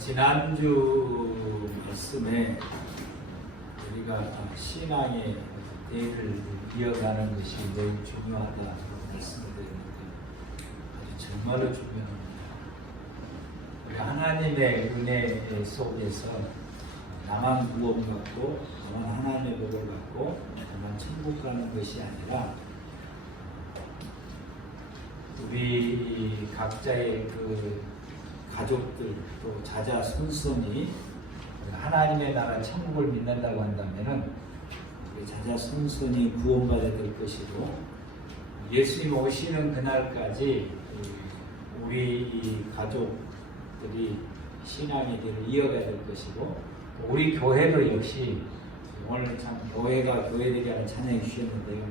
지난주 말씀에 우리가 신앙의 대를 이어가는 것이 매우 중요하다고 말씀을 드렸는데 아주 정말로 중요합니다. 하나님의 은혜 속에서 나만 구원받고 나만 하나님의 복을 받고 나만 천국 가는 것이 아니라 우리 각자의 그 가족들 또 자자 손손이 하나님의 나라 천국을 믿는다고 한다면은 우리 자자 손손이 구원받아야 될 것이고 예수님 오시는 그날까지 우리 가족들이 신앙의 길을 이어가야 될 것이고 우리 교회도 역시 오늘 참 교회들이 하는 찬양해 주셨는데요.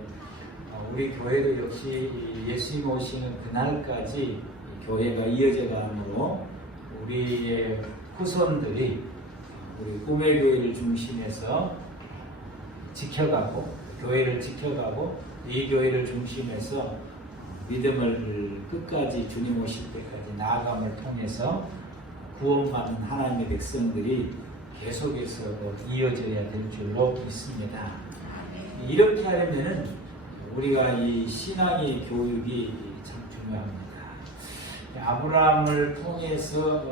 우리 교회도 역시 예수님 오시는 그날까지 교회가 이어져 가므로 우리의 후손들이 우리 꿈의 교회를 중심해서 지켜가고 교회를 지켜가고 이 교회를 중심해서 믿음을 끝까지 주님 오실 때까지 나아감을 통해서 구원받는 하나님의 백성들이 계속해서 이어져야 될 줄로 믿습니다. 이렇게 하려면은 우리가 이 신앙의 교육이 참 중요합니다. 아브라함을 통해서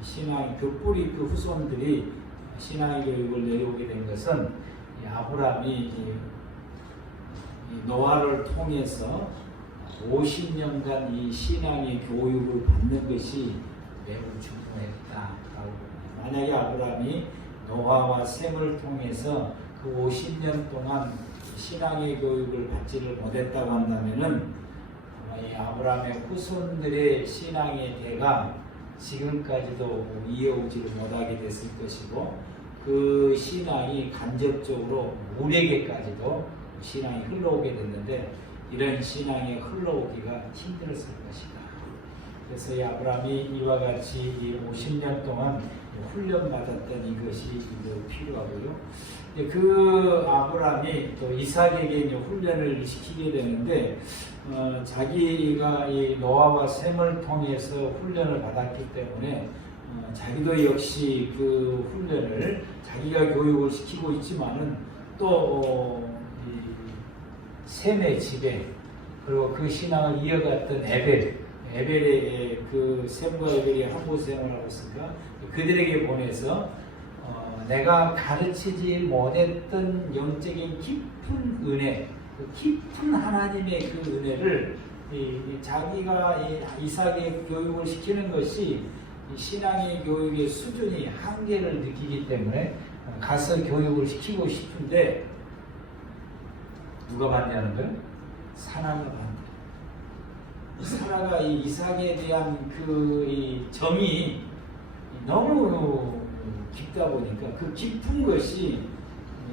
신앙 그 뿌리 그 후손들이 신앙의 교육을 내려오게 된 것은 아브라함이 노아를 통해서 50년간 이 신앙의 교육을 받는 것이 매우 중요했다라고 봅니다. 만약에 아브라함이 노아와 셈을 통해서 그 50년 동안 신앙의 교육을 받지를 못했다고 한다면은 이 아브라함의 후손들의 신앙의 대가 지금까지도 이어오지를 못하게 됐을 것이고 그 신앙이 간접적으로 우리에게까지도 신앙이 흘러오게 됐는데 이런 신앙이 흘러오기가 힘들었을 것이다. 그래서 이 아브라함이 이와 같이 50년 동안 훈련받았던 이것이 필요하고요. 그 아브라함이 또 이삭에게 훈련을 시키게 되는데 자기가 이 노아와 셈을 통해서 훈련을 받았기 때문에 자기도 역시 그 훈련을 자기가 교육을 시키고 있지만은 또 셈의 집에 그리고 그 신앙을 이어갔던 에벨의 그 셈과 에벨이 한 곳에 생활하고 있으니까 그들에게 보내서 내가 가르치지 못했던 영적인 깊은 은혜, 그 깊은 하나님의 그 은혜를 자기가 이삭의 교육을 시키는 것이 신앙의 교육의 수준이 한계를 느끼기 때문에 가서 교육을 시키고 싶은데 누가 반대하는 거예요? 사라가 반대. 사라가 이 이삭에 대한 그 정이 너무 깊다 보니까 그 깊은 것이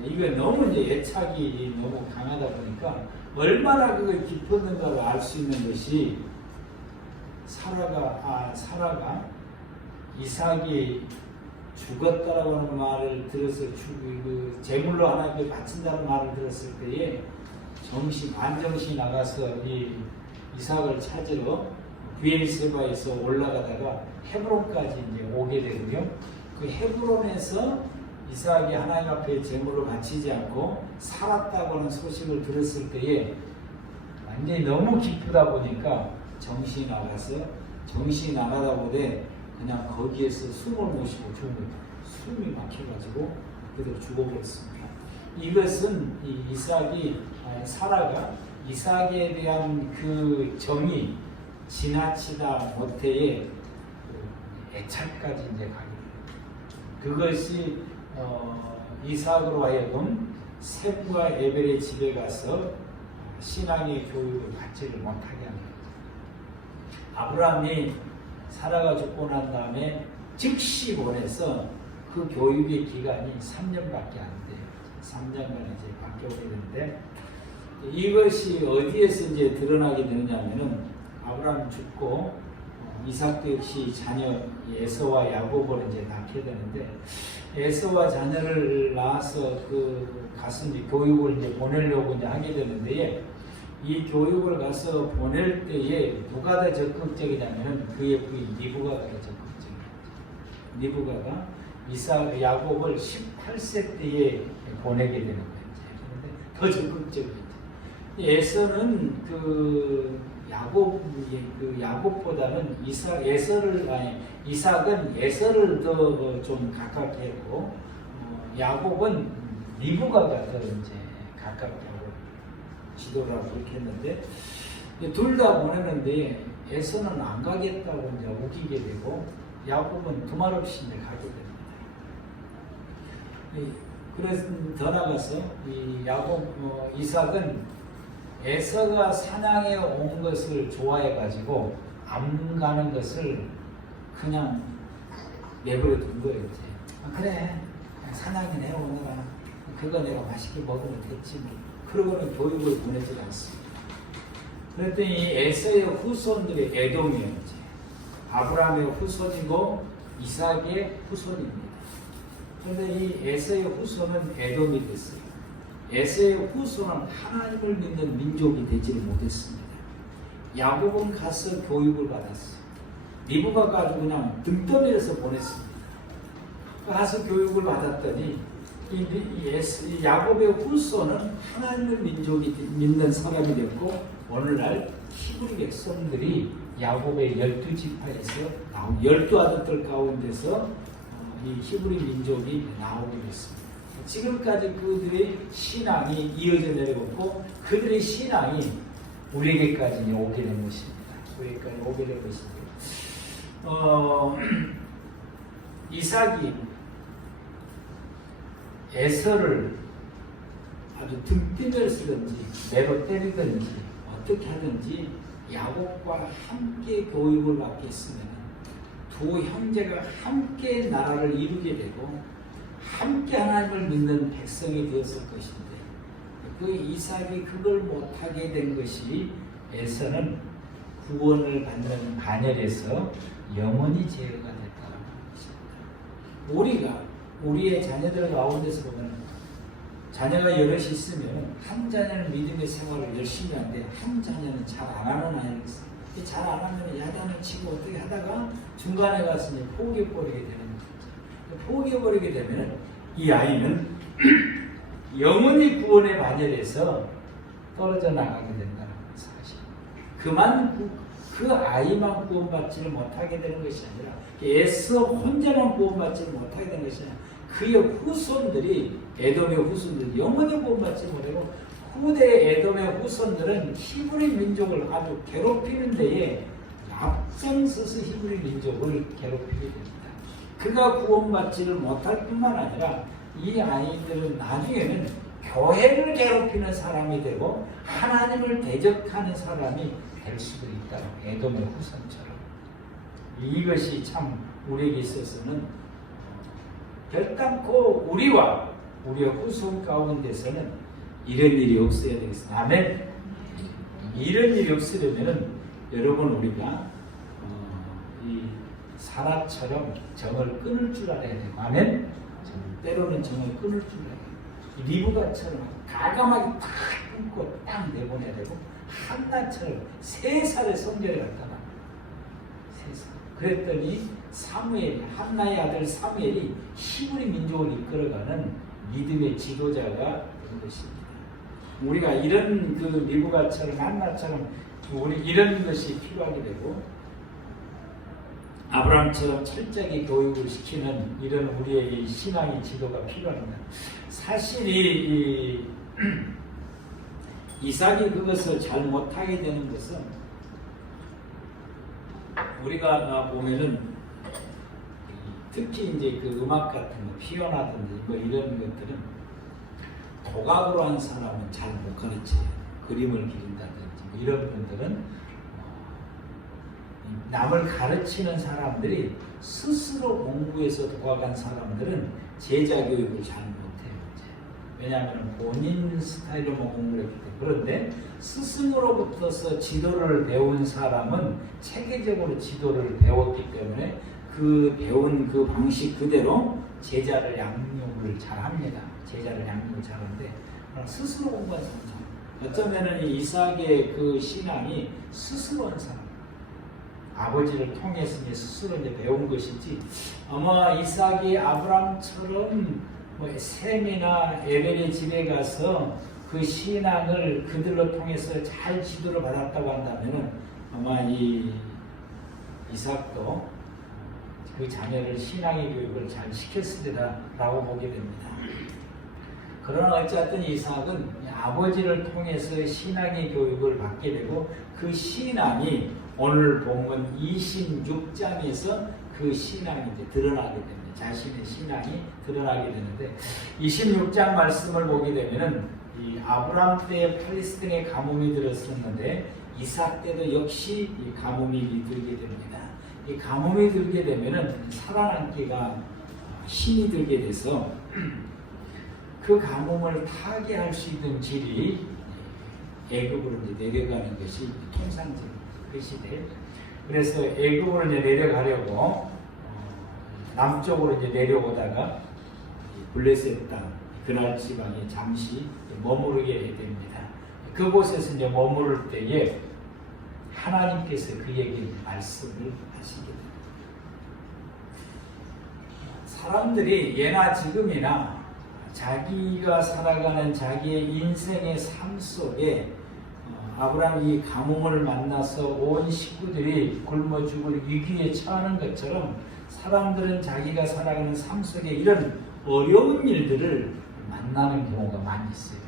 이거 너무 이제 애착이 너무 강하다 보니까 얼마나 그걸 깊었는가를 알 수 있는 것이 사라가 이삭이 죽었다라고 하는 말을 들어서 그 제물로 하나님께 바친다는 말을 들었을 때에 만정신이 나가서 이 이삭을 찾으러 브엘세바에서 올라가다가 헤브론까지 이제 오게 되고요. 그 헤브론에서 이삭이 하나님 앞에 제물을 바치지 않고 살았다고 하는 소식을 들었을 때에 완전히 너무 기쁘다 보니까 정신이 나가다 보되 그냥 거기에서 숨을 못 쉬고 죽은 거예요. 숨이 막혀가지고 그대로 죽어버렸습니다. 이것은 사라가 이삭에 대한 그 정이 지나치다 못해에 애착까지 이제 가게 됩니다. 그것이 이삭으로 하여금 셈과 에벨의 집에 가서 신앙의 교육을 받지를 못하게 합니다. 아브라함이 사라가 죽고 난 다음에 즉시 보내서 그 교육의 기간이 3년밖에 안 돼요. 3년간 이제 바뀌어오게 되는데 이것이 어디에서 이제 드러나게 되느냐면은 아브라함 죽고 이삭도 역시 자녀 에서와 야곱을 이제 낳게 되는데 에서와 자녀를 낳아서 가서 이제 교육을 이제 보내려고 이제 하게 되는데 이 교육을 가서 보낼 때에 누가 더 적극적이냐면 그의 부인 리브가가 더 적극적입니다. 리브가가 야곱을 18세 때에 보내게 되는 거예요. 그런데 더 적극적이죠. 에서는 야곱보다는 이삭은 에서를 더 좀 가깝게 했고, 야곱은 리브가가 더 이제 가깝게 하고 지도를 하고 그렇게 했는데, 둘 다 보내는데 에서는 안 가겠다고 이제 우기게 되고, 야곱은 두말 없이 이제 가게 됩니다. 그래서 더 나가서 이삭은 에서가 사냥에 온 것을 좋아해 가지고 안 가는 것을 그냥 내버려 둔 거예요. 그래, 사냥이나 해오느라 그거 내가 맛있게 먹으면 됐지 뭐. 그러고는 교육을 보내지 않습니다. 그랬더니 에서의 후손들이 에돔이었지. 아브라함의 후손이고 이삭의 후손입니다. 그런데 이 에서의 후손은 에돔이 됐어요. 에서의 후손은 하나님을 믿는 민족이 되지를 못했습니다. 야곱은 가서 교육을 받았어요. 리브가 가지고 그냥 등 떠밀어서 보냈습니다. 가서 교육을 받았더니 이 야곱의 후손은 하나님을 민족이 믿는 사람이 됐고, 오늘날 히브리 백성들이 야곱의 12지파에서 나온 12아들들 가운데서 이 히브리 민족이 나오게 됐습니다. 지금까지 그들의 신앙이 이어져 내려오고 그들의 신앙이 우리에게까지 오게 된 것입니다. 우리에게까지 오게 된 것입니다. 이삭이 에서를 아주 등띠를 쓰든지 매로 때리든지 어떻게 하든지 야곱과 함께 교육을 받겠으면 두 형제가 함께 나라를 이루게 되고 함께 하나님을 믿는 백성이 되었을 것인데, 그 이삭이 그걸 못하게 된 것이 에서는 구원을 받는 반열에서 영원히 제어가 됐다는 것입니다. 우리의 자녀들 가운데서 보면 자녀가 여럿이 있으면 한 자녀는 믿음의 생활을 열심히 하는데 한 자녀는 잘 안 하는 아이가 있어요. 잘 안 하면 야단을 치고 어떻게 하다가 중간에 가서 포기해버리게 되는 거죠. 포기해버리게 되면 이 아이는 영원히 구원의 반열에서 떨어져 나가게 된다는 사실. 그 아이만 구원받지를 못하게 되는 것이 아니라 에서 혼자만 구원받지를 못하게 되는 것이 아니라 그의 후손들이 에돔의 후손들이 영원히 구원받지 못하고 후대 에돔의 후손들은 히브리 민족을 아주 괴롭히는 데에 앞장서서 히브리 민족을 괴롭히게 됩니다. 그가 구원받지를 못할 뿐만 아니라 이 아이들은 나중에는 교회를 괴롭히는 사람이 되고 하나님을 대적하는 사람이 될 수도 있다. 에돔의 후손처럼. 이것이 참 우리에게 있어서는 결단코 우리와 우리의 후손 가운데서는 이런 일이 없어야 되겠습니다. 아멘. 이런 일이 없으려면 여러분 우리가 이 사라처럼 정을 끊을 줄 알아야 돼요. 아멘. 때로는 정을 끊을 줄 알아야 돼요. 리브가처럼 가감하게 딱 끊고 딱 내보내야 되고, 한나처럼 3살의 성전에 갔다 나. 3살. 그랬더니 한나의 아들 사무엘이 히브리 민족을 이끌어가는 믿음의 지도자가 된 것입니다. 우리가 이런 리브가처럼 한나처럼 우리 이런 것이 필요하게 되고, 아브라함처럼 철저하게 교육을 시키는 이런 우리의 신앙의 지도가 필요합니다. 사실 이삭이 그것을 잘 못하게 되는 것은 우리가 보면은 특히 이제 그 음악 같은 거, 피아노라든지 뭐 이런 것들은 도각으로 한 사람은 잘 못 가르쳐요. 그림을 그린다든지 뭐 이런 분들은 남을 가르치는 사람들이 스스로 공부해서 도각한 사람들은 제자 교육을 잘 못해요. 왜냐하면 본인 스타일로만 공부를 했기 때문에. 그런데 스승으로부터서 지도를 배운 사람은 체계적으로 지도를 배웠기 때문에 그 배운 그 방식 그대로 제자를 양육을 잘합니다. 제자를 양육을 잘하는데 스스로 공부한 사람, 어쩌면은 이삭의 그 신앙이 스스로 한 사람, 아버지를 통해서 이제 스스로 이제 배운 것이지, 아마 이삭이 아브람처럼 뭐 셈이나 에벨의 집에 가서 그 신앙을 그들로 통해서 잘 지도를 받았다고 한다면은 아마 이 이삭도 그 자녀를 신앙의 교육을 잘 시켰으리라라고 보게 됩니다. 그러나 어쨌든 이삭은 아버지를 통해서 신앙의 교육을 받게 되고 그 신앙이 오늘 본문 26장에서 그 신앙이 이제 드러나게 됩니다. 자신의 신앙이 드러나게 되는데 26장 말씀을 보게 되면은 이 아브람 때에 팔레스틴에 가뭄이 들었었는데 이삭 때도 역시 이 가뭄이 들게 됩니다. 이 가뭄이 들게 되면은 살아남기가 힘이 들게 돼서 그 가뭄을 타개할 수 있는 길이 애굽으로 이제 내려가는 것이 통상적인 것이데, 그래서 애굽으로 이제 내려가려고 남쪽으로 이제 내려오다가 블레셋 땅 그날 지방에 잠시 머무르게 됩니다. 그곳에서 이제 머무를 때에 하나님께서 그에게 말씀을 하시게 됩니다. 사람들이 예나 지금이나 자기가 살아가는 자기의 인생의 삶 속에 아브라함이 가뭄을 만나서 온 식구들이 굶어 죽을 위기에 처하는 것처럼 사람들은 자기가 살아가는 삶 속에 이런 어려운 일들을 만나는 경우가 많이 있어요.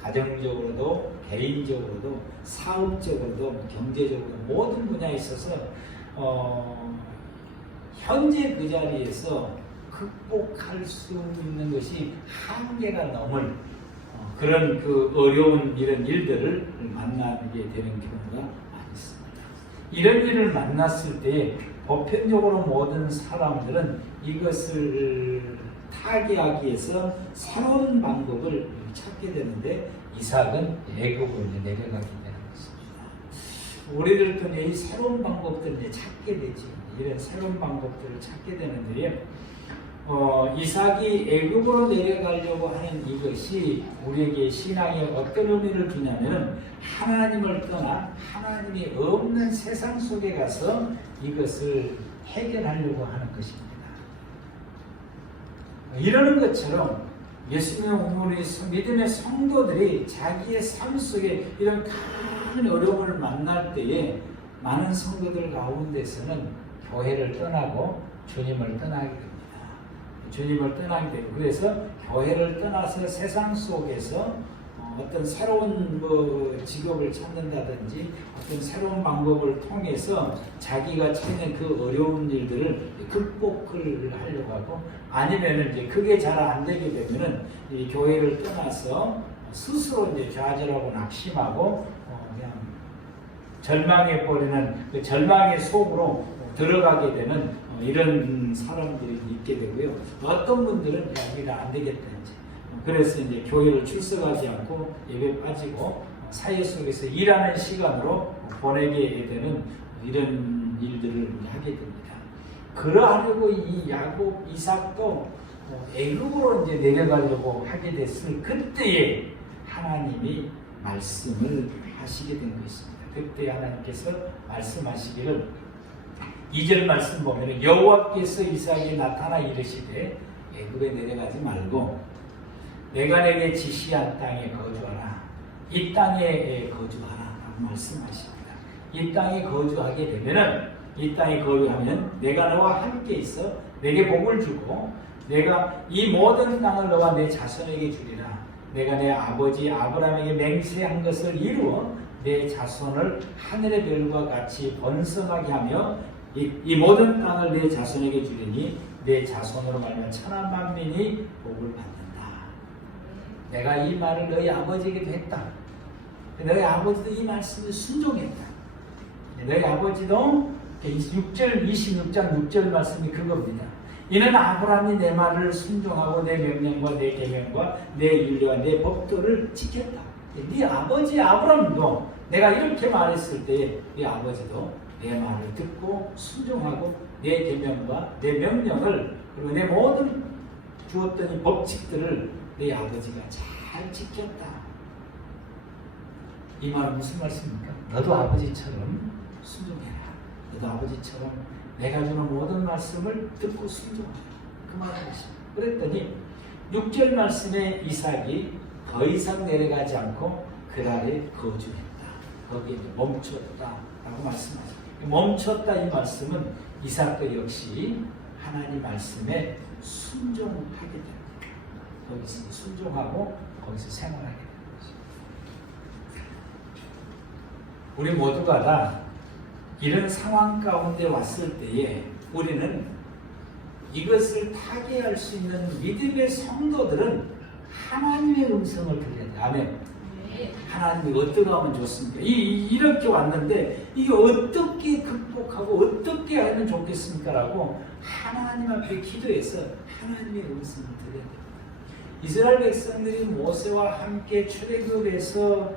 가정적으로도 개인적으로도 사업적으로도 경제적으로 모든 분야에 있어서 현재 그 자리에서 극복할 수 있는 것이 한계가 넘을 그런 그 어려운 이런 일들을 만나게 되는 경우가 많이 있습니다. 이런 일을 만났을 때 보편적으로 모든 사람들은 이것을 타개하기 위해서 새로운 방법을 찾게 되는데 이삭은 애굽으로 내려가게 되는 것입니다. 우리들도 이 새로운 방법들을 찾게 되지. 이런 새로운 방법들을 찾게 되는데 이삭이 애굽으로 내려가려고 하는 이것이 우리에게 신앙에 어떤 의미를 주냐면 하나님을 떠나 하나님이 없는 세상 속에 가서 이것을 해결하려고 하는 것입니다. 이러는 것처럼 예수님 우리 믿음의 성도들이 자기의 삶 속에 이런 큰 어려움을 만날 때에 많은 성도들 가운데서는 교회를 떠나고 주님을 떠나게 됩니다. 주님을 떠나게 되고, 그래서 교회를 떠나서 세상 속에서 어떤 새로운 직업을 찾는다든지 어떤 새로운 방법을 통해서 자기가 찾는 그 어려운 일들을 극복을 하려고 하고, 아니면은 이제 그게 잘 안 되게 되면은 이 교회를 떠나서 스스로 이제 좌절하고 낙심하고 그냥 절망해 버리는 그 절망의 속으로 들어가게 되는 이런 사람들이 있게 되고요. 어떤 분들은 여기가 안 되겠다 이제. 그래서 이제 교회를 출석하지 않고 예배 빠지고 사회 속에서 일하는 시간으로 보내게 되는 이런 일들을 하게 됩니다. 그러하려고 이 야곱, 이삭도 애굽으로 이제 내려가려고 하게 됐을 그때에 하나님이 말씀을 하시게 된 것입니다. 그때 하나님께서 말씀하시기를 2절 말씀 보면 여호와께서 이삭에게 나타나 이르시되 애굽에 내려가지 말고 내가 내게 지시한 땅에 거주하라. 이 땅에 거주하라 라고 말씀하십니다. 이 땅에 거주하게 되면은, 이 땅에 거주하면 내가 너와 함께 있어 내게 복을 주고 내가 이 모든 땅을 너와 내 자손에게 주리라. 내가 내 아버지 아브라함에게 맹세한 것을 이루어 내 자손을 하늘의 별과 같이 번성하게 하며 이 모든 땅을 내 자손에게 주리니 내 자손으로 말하면 천하 만민이 복을 받는다. 내가 이 말을 너희 아버지에게도 했다. 너희 아버지도 이 말씀을 순종했다. 너희 아버지도 26장 6절 말씀이 그겁니다. 이는 아브라함이 내 말을 순종하고 내 명령과 내 계명과 내 율례와 내 법도를 지켰다. 네 아버지 아브라함도 내가 이렇게 말했을 때 네 아버지도 내 말을 듣고 순종하고 내 계명과 내 명령을 그리고 내 모든 주었던 이 법칙들을 내 아버지가 잘 지켰다. 이 말은 무슨 말씀입니까? 너도 아버지처럼 순종해라. 너도 아버지처럼 내가 주는 모든 말씀을 듣고 순종하라. 그 말인 것입니다. 그랬더니 6절 말씀에 이삭이 더 이상 내려가지 않고 그날에 거주했다. 거기에 멈췄다라고 말씀하십니다. 멈췄다 이 말씀은 이삭도 역시 하나님 말씀에 순종하게 됩니다. 거기서 순종하고 거기서 생활하게 됩니다. 우리 모두가 다 이런 상황 가운데 왔을 때에 우리는 이것을 타개할 수 있는 믿음의 성도들은 하나님의 음성을 들어야 돼. 아멘. 하나님이 어떻게 하면 좋습니까? 이렇게 왔는데 이게 어떻게 극복하고 어떻게 하면 좋겠습니까? 라고 하나님 앞에 기도해서 하나님의 음성을 들어야 됩니다. 이스라엘 백성들이 모세와 함께 출애굽에서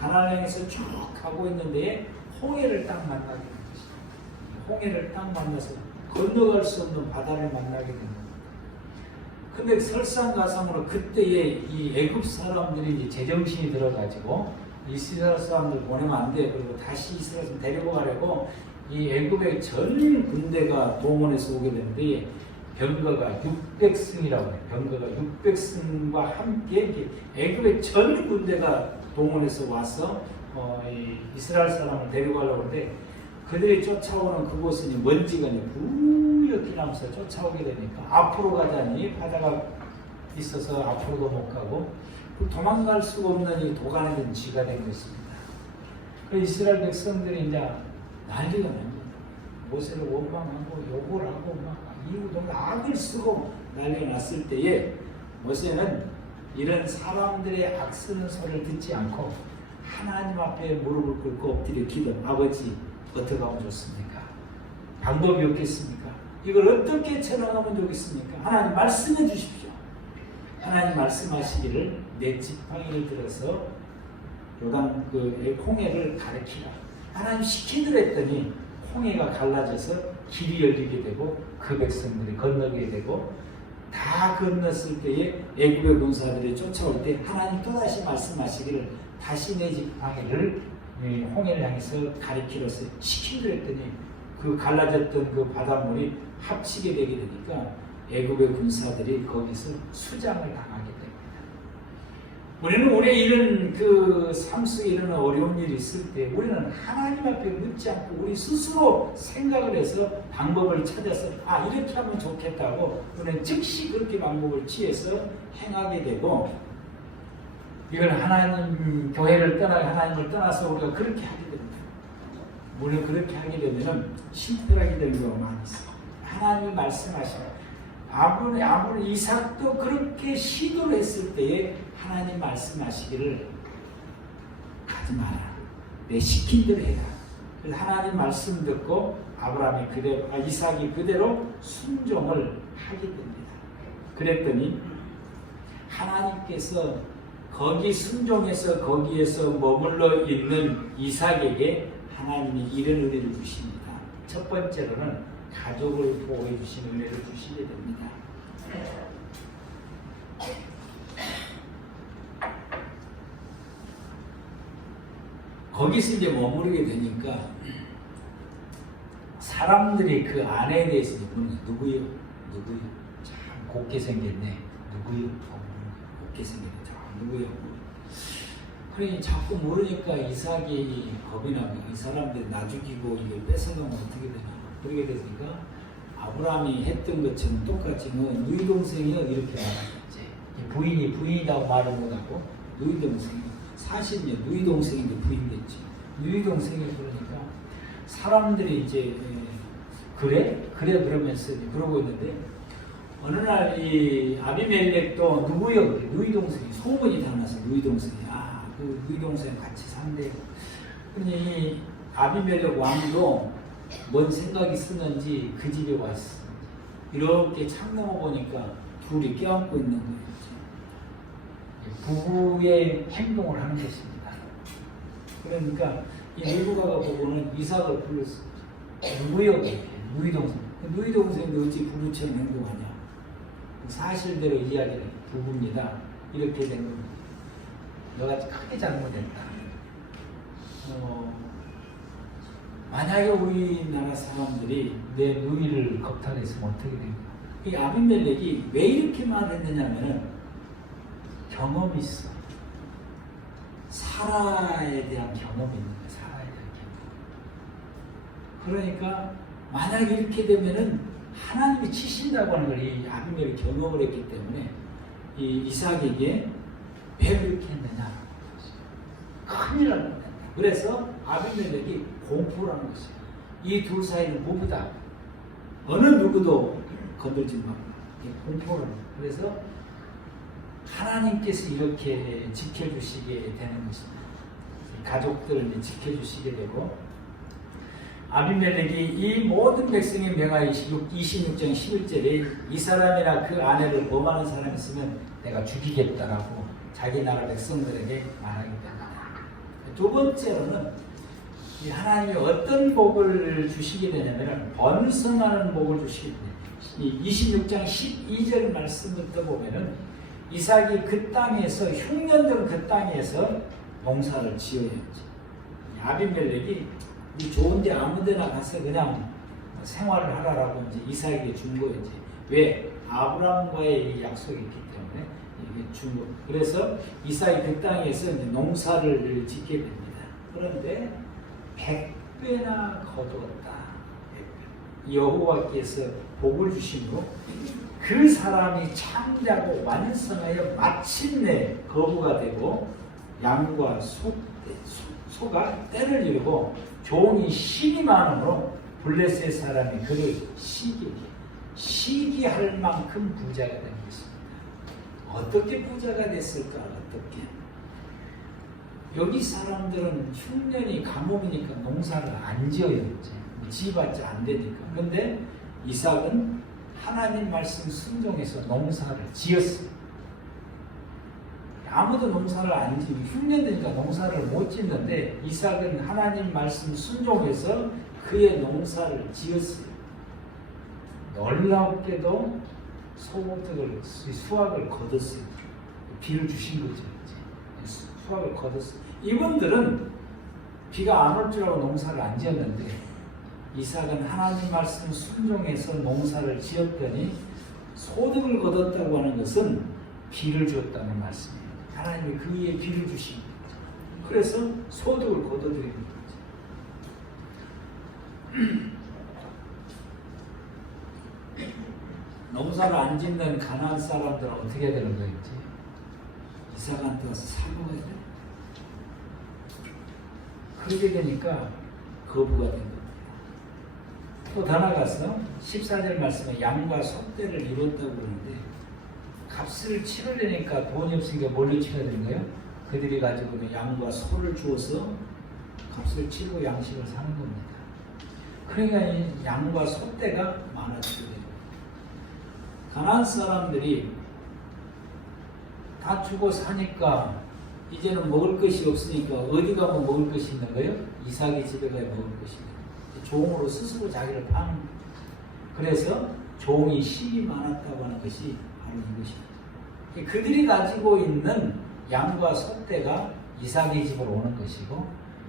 가나안에서 쭉 가고 있는데 홍해를 딱 만나게 된 것입니다. 홍해를 딱 만나서 건너갈 수 없는 바다를 만나게 된 겁니다. 근데 설상가상으로 그때에 이 애굽 사람들이 이제 제정신이 들어가지고 이스라엘 사람들 보내면 안 돼. 그리고 다시 이스라엘 사람 데리고 가려고 이 애굽의 전 군대가 동원해서 오게 되는데 병거가 600승이라고 해요. 병거가 600승과 함께 애굽의 전 군대가 동원해서 와서 이스라엘 사람을 데리고 가려고 하는데 그들이 쫓아오는 그곳은 먼지가 부옇게 나면서 쫓아오게 되니까 앞으로 가자니 바다가 있어서 앞으로도 못 가고 도망갈 수가 없는 이 도간에 든 쥐가 된 것입니다. 이스라엘 백성들이 이제 난리가 납니다. 모세를 원망하고 욕을 하고 막 이유도 악을 쓰고 난리가 났을 때에 모세는 이런 사람들의 악쓰는 소리를 듣지 않고 하나님 앞에 무릎을 꿇고 엎드려 기도. 아버지 어떻게 하면 좋습니까? 방법이 없겠습니까? 이걸 어떻게 전환하면 좋겠습니까? 하나님 말씀해 주십시오. 하나님 말씀하시기를 내 지팡이를 들어서 요단 그 홍해를 가리키라. 하나님 시키기로 했더니 홍해가 갈라져서 길이 열리게 되고 그 백성들이 건너게 되고 다 건넜을 때에 애굽의 군사들이 쫓아올 때 하나님 또다시 말씀하시기를 다시 내 지팡이를 홍해를 향해서 가리키로서 시키기로 했더니 그 갈라졌던 그 바닷물이 합치게 되게 되니까 애굽의 군사들이 거기서 수장을 당하게 됩니다. 우리는 우리의 이런 그 삶 속에 이런 어려운 일이 있을 때 우리는 하나님 앞에 묻지 않고 우리 스스로 생각을 해서 방법을 찾아서 이렇게 하면 좋겠다고 우리는 즉시 그렇게 방법을 취해서 행하게 되고 이걸 하나님 교회를 하나님을 떠나서 우리가 그렇게 하게 됩니다. 우리가 그렇게 하게 되면 실패하게 되는 경우가 많이 있어요. 하나님이 말씀하시면 아브라함, 이삭도 그렇게 시도를 했을 때에 하나님 말씀하시기를 가지 마라. 내 시킨 대로 해라. 그래서 하나님 말씀 듣고 아브라함이 그대로, 이삭이 그대로 순종을 하게 됩니다. 그랬더니 하나님께서 거기 순종해서 거기에서 머물러 있는 이삭에게 하나님이 이런 은혜를 주십니다. 첫 번째로는 가족을 보호해 주시는 은혜를 주시게 됩니다. 거기서 이제 머무르게 되니까 사람들이 그 아내에 대해서 누구요? 참 곱게 생겼네. 누구요? 곱게 생겼네. 누구요? 그러니 자꾸 모르니까 이삭이 겁이 나고 이 사람들이 나 죽이고 이걸 뺏어가면 어떻게 되나. 그러게 되니까 아브라함이 했던 것처럼 똑같이 누이 동생이요 이렇게 말하겠지. 부인이라고 말을 못하고 누이 동생이 사실은 누이 동생인데 부인됐지. 누이 동생이 그러니까 사람들이 이제 그래 그러면서 그러고 있는데 어느 날 이 아비멜렉도 누구요? 누이 동생이 소문이 다 나서 누이 동생이 그 누이 동생 같이 산대. 근데 이 아비멜렉 왕도 뭔 생각이 쓰는지 그 집에 왔어. 이렇게 창 넘어 보니까 둘이 껴안고 있는 거예요. 부부의 행동을 하는 것입니다. 그러니까 이 리브가가 보고는 이삭을 불렀어. 누구요? 누이 동생. 누이 동생이 어찌 부부처럼 행동하냐? 사실대로 이야기를 부부입니다. 이렇게 된 겁니다. 너가 크게 잘못했다. 만약에 우리나라 사람들이 내 누이를 겁탈했으면 어떻게 됩니까? 이 아비멜렉이 왜 이렇게 말했느냐면은 경험이 있어. 사라에 대한 경험이 있는 거야. 사라에 대한 경험. 그러니까 만약에 이렇게 되면은 하나님이 치신다고 하는 걸 이 아비멜렉이 경험을 했기 때문에 이 이삭에게 왜 그렇게 했느냐? 큰일 날 뻔했다. 그래서 아비멜렉이 공포를 하는 것이야. 이 둘 사이는 부부다. 어느 누구도 건들지 마. 공포를. 그래서 하나님께서 이렇게 지켜주시게 되는 것입니다. 가족들을 지켜주시게 되고, 아비멜렉이 이 모든 백성의 명하여 26장 11절에 이 사람이나 그 아내를 범하는 사람이 있으면 내가 죽이겠다라고 자기 나라 백성들에게 말하게 됩니다. 두 번째로는 하나님이 어떤 복을 주시게 되냐면 번성하는 복을 주시게 됩니다. 이 26장 12절 말씀부터 보면은 이삭이 그 땅에서 흉년된 그 땅에서 농사를 지어야지. 아비멜렉이 좋은 데 아무데나 가서 그냥 생활을 하라라고 이제 이삭에게 준 거였지. 왜? 아브라함과의 이 약속이 있기 때문에 이게 준 거. 그래서 이삭이 그 땅에서 이제 농사를 짓게 됩니다. 그런데 100배나 거두었다. 여호와께서 복을 주심으로 그 사람이 창대하고 완성하여 마침내 거부가 되고 양과 소가 때를 이루고 종이 신이 많으므로 블레셋 사람이 그를 시기할 만큼 부자가 된 것입니다. 어떻게 부자가 됐을까? 어떻게? 여기 사람들은 흉년이 가뭄이니까 농사를 안 지어요. 지어봤자 안 되니까. 그런데 이삭은 하나님 말씀 순종해서 농사를 지었어요. 아무도 농사를 안 지고 흉년되니까 농사를 못 짓는데 이삭은 하나님 말씀 순종해서 그의 농사를 지었어요. 놀랍게도 소득을 수확을 거뒀어요. 비를 주신 거죠. 수확을 거뒀어요. 이분들은 비가 안 올 줄 알고 농사를 안 지었는데 이삭은 하나님 말씀 순종해서 농사를 지었더니 소득을 거뒀다고 하는 것은 비를 주었다는 말씀이에요. 하나님이 그 위에 비를 주십니다. 그래서 소득을 거둬들이는 거죠. 농사를 안 짓는 가나안 사람들은 어떻게 되는 거였지? 이삭한테 와서 사고가 돼. 그렇게 되니까 거부가 된 겁니다. 또 더 나가서 14절 말씀에 양과 소떼를 이뤘다고 그러는데 값을 치르려니까 돈이 없으니까 뭘로 치러야 되는 거예요? 그들이 가지고 있는 양과 소를 주어서 값을 치르고 양식을 사는 겁니다. 그러니까 이 양과 소떼가 많아지게 돼요. 가나안 사람들이 다 주고 사니까 이제는 먹을 것이 없으니까 어디 가면 먹을 것이 있는 거예요? 이삭의 집에 가야 먹을 것이 있는 거예요. 종으로 스스로 자기를 파는 거예요. 그래서 종이 신이 많았다고 하는 것이 바로 이것입니다. 그들이 가지고 있는 양과 소떼가 이삭의 집으로 오는 것이고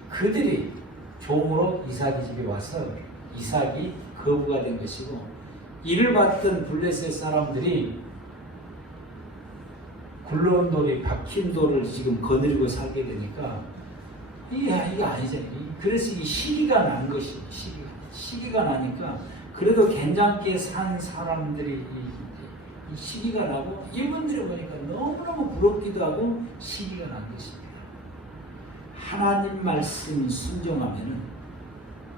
그들이 종으로 이삭의 집에 와서 이삭이 거부가 된 것이고 이를 받던 블레셋 사람들이 굴러온 돌이 박힌 돌을 지금 거느리고 살게 되니까 이게 아니잖아요. 그래서 이 시기가 난 것이 시기가 나니까 그래도 괜찮게 산 사람들이 이 시기가 나고 이분들이 보니까 너무너무 부럽기도 하고 시기가 난 것입니다. 하나님 말씀 순종하면은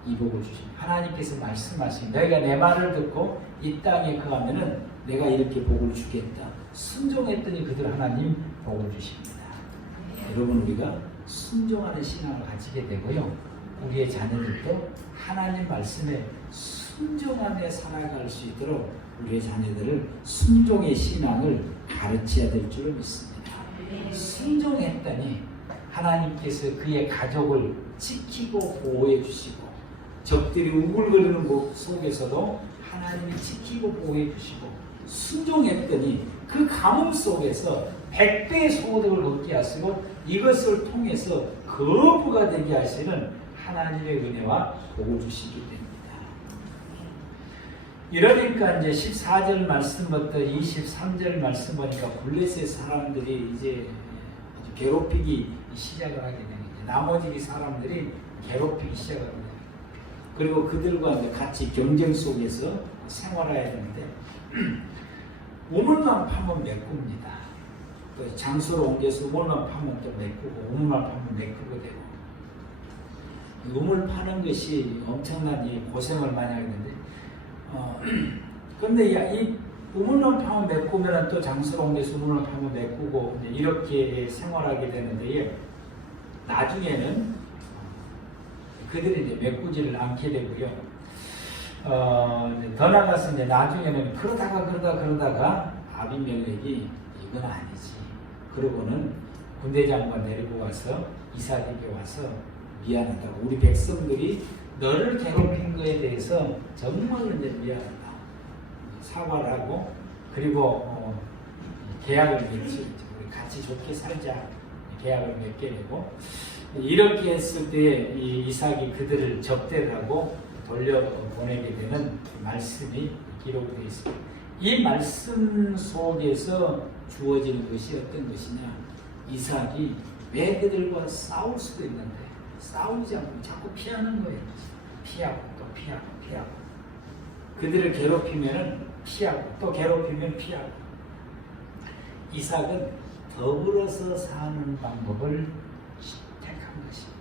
이 복을 주십니다. 하나님께서 말씀하신 너희가 내 말을 듣고 이 땅에 거하면은 내가 이렇게 복을 주겠다. 순종했더니 그들 하나님 복을 주십니다. 여러분 우리가 순종하는 신앙을 가지게 되고요. 우리의 자녀들도 하나님 말씀에 순종하며 살아갈 수 있도록 우리의 자녀들을 순종의 신앙을 가르쳐야 될 줄을 믿습니다. 순종했더니 하나님께서 그의 가족을 지키고 보호해 주시고 적들이 우글거리는 목 속에서도 하나님이 지키고 보호해 주시고 순종했더니 그 가뭄 속에서 100배의 소득을 얻게 하시고 이것을 통해서 거부가 되게 하시는 하나님의 은혜와 복을 주시기 됩니다. 이러니까 이제 14절 말씀부터 23절 말씀 보니까 블레셋 사람들이 이제 아주 괴롭히기 시작을 하게 되는 거예요. 나머지 사람들이 괴롭히기 시작합니다. 그리고 그들과 이제 같이 경쟁 속에서 생활해야 되는데 우물만 파면 메꿉니다. 또 장소로 옮겨서 우물만 파면 또 메꾸고 우물만 파면 메꾸고 되고 우물 파는 것이 엄청난 이 고생을 많이 하게 되는데 근데 이 우물만 파면 메꾸면 또 장소로 옮겨서 우물만 파면 메꾸고 이렇게 생활하게 되는데 나중에는 그들이 이제 메꾸지를 않게 되고요. 더 나가서 이제 나중에는 그러다가 아비멜렉이 이건 아니지. 그러고는 군대장관 데리고 와서 이삭에게 와서 미안하다고 우리 백성들이 너를 괴롭힌 거에 대해서 정말로 이제 미안하다. 사과를 하고 그리고 계약을 맺지. 우리 같이 좋게 살자. 계약을 맺게 되고 이렇게 했을 때 이삭이 그들을 접대하고 돌려보내게 되는 말씀이 기록되어 있습니다. 이 말씀 속에서 주어지는 것이 어떤 것이냐? 이삭이 왜 그들과 싸울 수도 있는데 싸우지 않고 자꾸 피하는 거예요. 피하고 또 피하고 그들을 괴롭히면 피하고 또 괴롭히면 피하고 이삭은 더불어서 사는 방법을 택한 것입니다.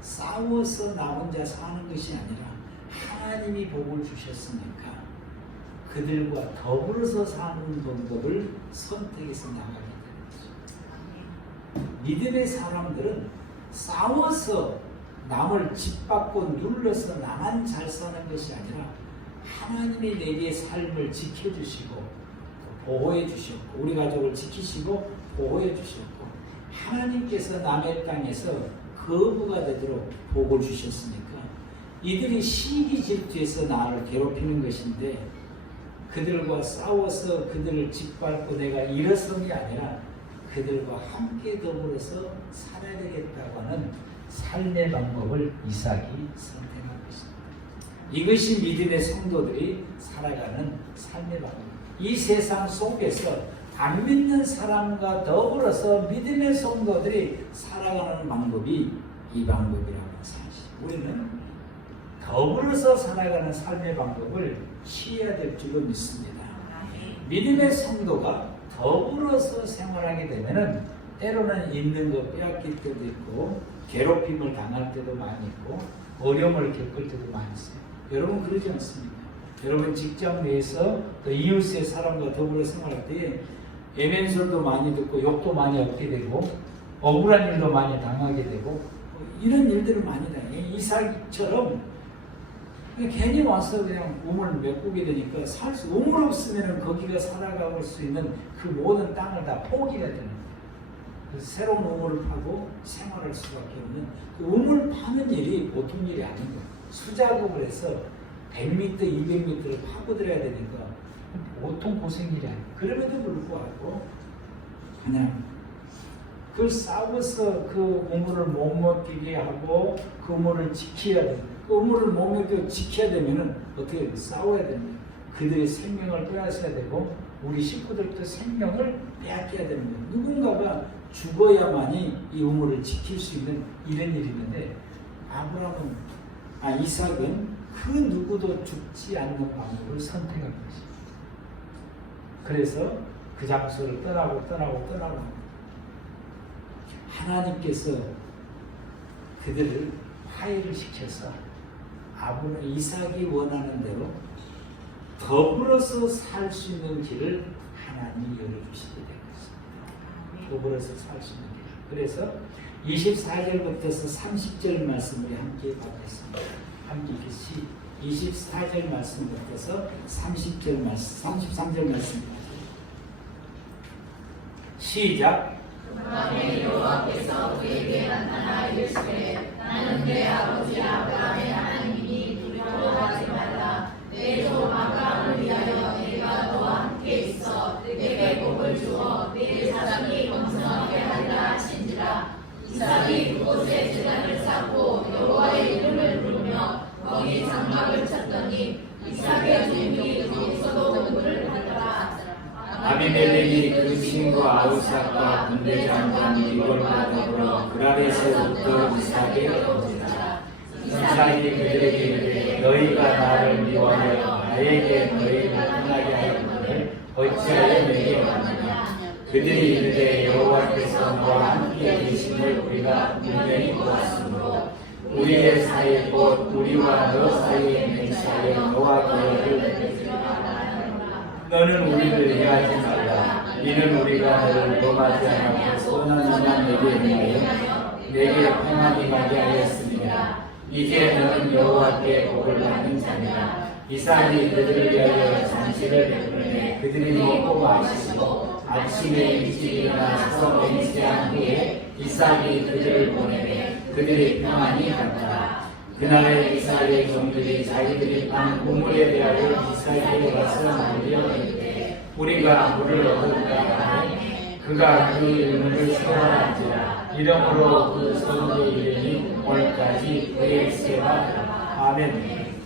싸워서 나 혼자 사는 것이 아니라 하나님이 복을 주셨으니까 그들과 더불어서 사는 방법을 선택해서 나가게 되는 것입니다. 믿음의 사람들은 싸워서 남을 짓밟고 눌러서 나만 잘 사는 것이 아니라 하나님이 내게 삶을 지켜주시고 보호해 주셨고 우리 가족을 지키시고 보호해 주셨고 하나님께서 남의 땅에서 거부가 되도록 복을 주셨으니까 이들이 시기 질투해서 나를 괴롭히는 것인데 그들과 싸워서 그들을 짓밟고 내가 일어섬이 아니라 그들과 함께 더불어서 살아야 되겠다고 하는 삶의 방법을 이삭이 선택한 것입니다. 이것이 믿음의 성도들이 살아가는 삶의 방법. 이 세상 속에서 안 믿는 사람과 더불어서 믿음의 성도들이 살아가는 방법이 이 방법이라는 사실. 우리는 더불어서 살아가는 삶의 방법을 취해야 될 줄로 믿습니다. 믿음의 성도가 더불어서 생활하게 되면은 때로는 있는 것 빼앗길 때도 있고 괴롭힘을 당할 때도 많이 있고 어려움을 겪을 때도 많이 있어요. 여러분 그러지 않습니까? 여러분 직장 내에서 또 이웃의 사람과 더불어 생활할 때 외면설도 많이 듣고 욕도 많이 얻게 되고 억울한 일도 많이 당하게 되고 이런 일들을 많이 당해요. 이삭처럼 괜히 와서 그냥 우물 메꾸게 되니까 우물 없으면 거기가 살아갈 수 있는 그 모든 땅을 다 포기해야 되는 거예요. 그래서 새로운 우물을 파고 생활할 수밖에 없는 그 우물 파는 일이 보통 일이 아닌 거예요. 수작업을 해서 100m, 200m를 파고들어야 되니까 보통 고생일이 아니에요. 그럼에도 불구하고 그냥 그 싸워서 그 우물을 못 먹게 하고 그 우물을 지켜야 돼요. 그 우물을 못 먹게 지켜야 되면은 어떻게 싸워야 됩니다. 그들의 생명을 빼앗아야 되고 우리 식구들도 생명을 빼앗겨야 됩니다. 누군가가 죽어야만이 이 우물을 지킬 수 있는 이런 일이 있는데 이삭은 그 누구도 죽지 않는 방법을 선택한 것입니다. 그래서 그 장소를 떠나고 하나님께서 그들을 화해를 시켜서 이삭이 원하는 대로 더불어서 살 수 있는 길을 하나님이 열어주시게 된 것입니다. 더불어서 살 수 있는 길. 그래서 24절부터서 30절 말씀을 함께 보겠습니다. 함께 같이 24절 말씀부터서 30절 말씀, 33절 말씀. 시작. 그날에 여호와께서 그에게 나타나 이르시되 나는 내 아버지 아브라함의 하나님이니 두려워하지 말라. 내 종 아브라함을 위하여 내가 너와 함께 있어 내게 복을 주어 내 자손이 번성하게 하리라 하신지라. 이삭이 그곳에 제단을 쌓고 여호와의 아비멜렉이 그 친구 아우삭과 군대장관 미골과 더불어 그랄에서부터 이삭에 오니라. 이삭이 그들에게 이르되 너희가 나를 미워하여 나에게 너희를 떠나게 하였거늘 어찌하여 내게 왔느냐. 그들이 이르되 여호와께서 너와 함께 계심을 우리가 분명히 보았으므로 우리의 사이 곧 우리와 너 사이에 있는 사이에 너와 너를 너는 우리를 해하지 말라. 이는 우리가 너를 범하지 않고 선한 일만 내게 행하여 내게 평안히 가게 하였습니다. 이제 너는 여호와께 복을 받는 자니라. 이삭이 그들을 위하여 잔치를 베푸니 그들이 먹고 마시고 아침에 일찍 일어나서 맹세한 후에 이삭이 그들을 보내매 그들이 평안히 갔더라. 그날에 이삭의 종들이 자기들이 판 우물에 대하여 이삭에게 와서 물려 이르되 우리가 물을 얻었다 하니 그가 그 이름을 세워한지라. 이러므로 그 성의 이름이 오늘까지 베엘세바더라. 아멘.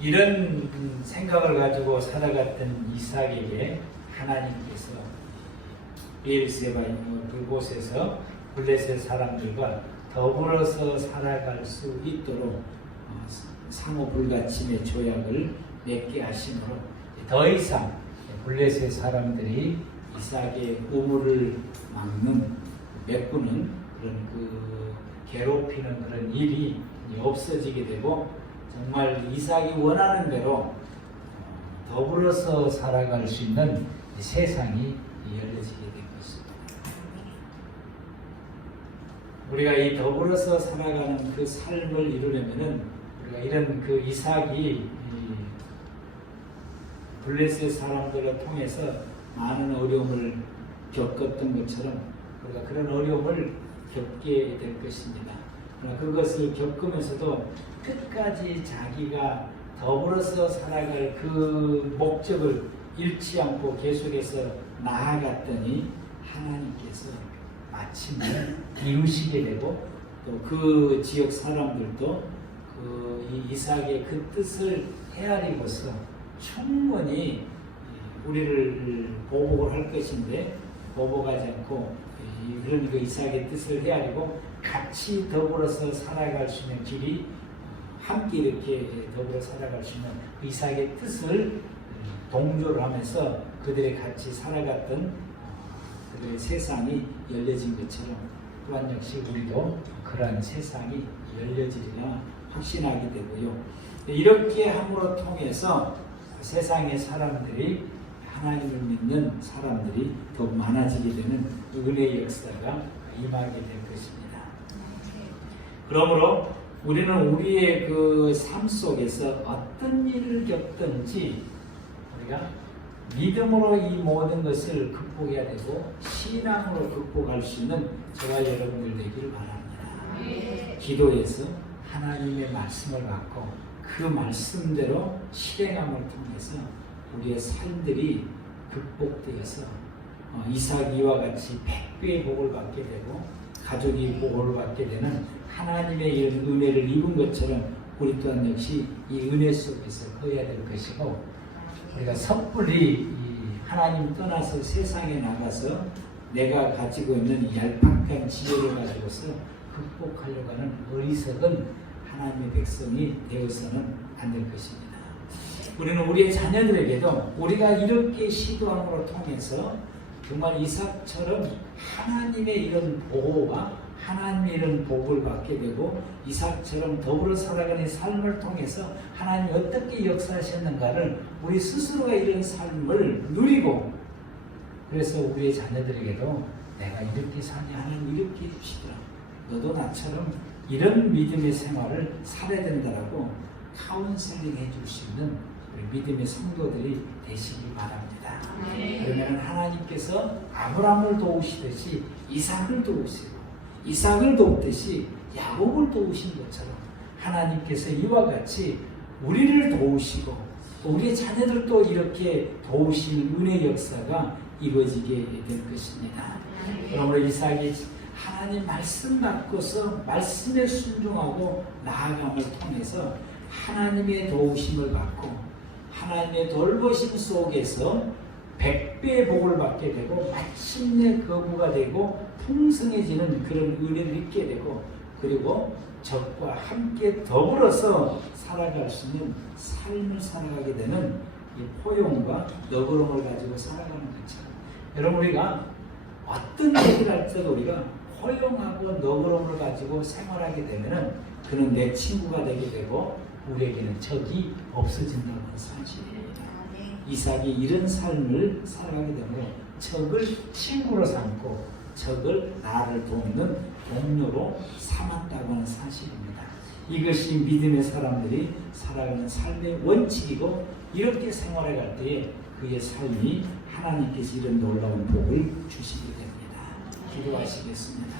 이런 생각을 가지고 살아갔던 이삭에게 하나님께서 베엘세바 그곳에서 블레셋 사람들과 더불어서 살아갈 수 있도록 상호 불가침의 조약을 맺게 하심으로 더 이상 블레셋 사람들이 이삭의 우물을 막는 메꾸는 그런 그 괴롭히는 그런 일이 없어지게 되고 정말 이삭이 원하는 대로 더불어서 살아갈 수 있는 세상이 열려지게 된 것입니다. 우리가 이 더불어서 살아가는 그 삶을 이루려면은 우리가 이런 그 이삭이 블레셋 사람들을 통해서 많은 어려움을 겪었던 것처럼 우리가 그런 어려움을 겪게 될 것입니다. 그러나 그것을 겪으면서도 끝까지 자기가 더불어서 살아갈 그 목적을 잃지 않고 계속해서 나아갔더니 하나님께서 마침내 이루시게 되고 또 그 지역 사람들도 그 이삭의 그 뜻을 헤아리고서 충분히 우리를 보복을 할 것인데 보복하지 않고 그런 그 이삭의 뜻을 헤아리고 같이 더불어서 살아갈 수 있는 길이 함께 이렇게 더불어 살아갈 수 있는 그 이삭의 뜻을 동조를 하면서 그들이 같이 살아갔던 그들의 세상이 열려진 것처럼 또한 역시 우리도 그러한 세상이 열려지리라 확신하게 되고요. 이렇게 함으로 통해서 세상의 사람들이 하나님을 믿는 사람들이 더 많아지게 되는 은혜의 역사가 임하게 될 것입니다. 그러므로 우리는 우리의 그 삶 속에서 어떤 일을 겪든지 우리가 믿음으로 이 모든 것을 극복해야 되고 신앙으로 극복할 수 있는 저와 여러분들 되기를 바랍니다. 기도해서 하나님의 말씀을 받고 그 말씀대로 실행함을 통해서 우리의 삶들이 극복되어서 이삭이와 같이 100배의 복을 받게 되고 가족이 복을 받게 되는 하나님의 이런 은혜를 입은 것처럼 우리 또한 역시 이 은혜 속에서 커야 될 것이고 우리가 섣불리 하나님 떠나서 세상에 나가서 내가 가지고 있는 얄팍한 지혜를 가지고서 극복하려고 하는 어리석은 하나님의 백성이 되어서는 안 될 것입니다. 우리는 우리의 자녀들에게도 우리가 이렇게 시도함으로 통해서 정말 이삭처럼 하나님의 이런 보호와 하나님의 이런 복을 받게 되고 이삭처럼 더불어 살아가는 삶을 통해서 하나님이 어떻게 역사하셨는가를 우리 스스로가 이런 삶을 누리고 그래서 우리의 자녀들에게도 내가 이렇게 사니 하나님 이렇게 해주시더라. 너도 나처럼 이런 믿음의 생활을 살아야 된다라고 카운셀링 해줄 수 있는 우리 믿음의 성도들이 되시기 바랍니다. 그러면 하나님께서 아브라함을 도우시듯이 이삭을 도우시고 이삭을 돕듯이 야곱을 도우신 것처럼 하나님께서 이와 같이 우리를 도우시고 우리의 자녀들도 이렇게 도우시는 은혜 역사가 이루어지게 될 것입니다. 그러므로 이삭이 하나님 말씀 받고서 말씀에 순종하고 나아감을 통해서 하나님의 도우심을 받고 하나님의 돌보심 속에서 100배의 복을 받게 되고 마침내 거부가 되고 풍성해지는 그런 은혜를 입게 되고 그리고 적과 함께 더불어서 살아갈 수 있는 삶을 살아가게 되는 이 포용과 너그러움을 가지고 살아가는 것처럼 여러분 우리가 어떤 얘기를 할 때도 우리가 포용하고 너그러움을 가지고 생활하게 되면은 그는 내 친구가 되게 되고 우리에게는 적이 없어진다는 사실입니다. 이삭이 이런 삶을 살아가게 되므로 적을 친구로 삼고 적을 나를 돕는 동료로 삼았다고 하는 사실입니다. 이것이 믿음의 사람들이 살아가는 삶의 원칙이고 이렇게 생활해 갈 때에 그의 삶이 하나님께서 이런 놀라운 복을 주시게 됩니다. 기도하시겠습니다.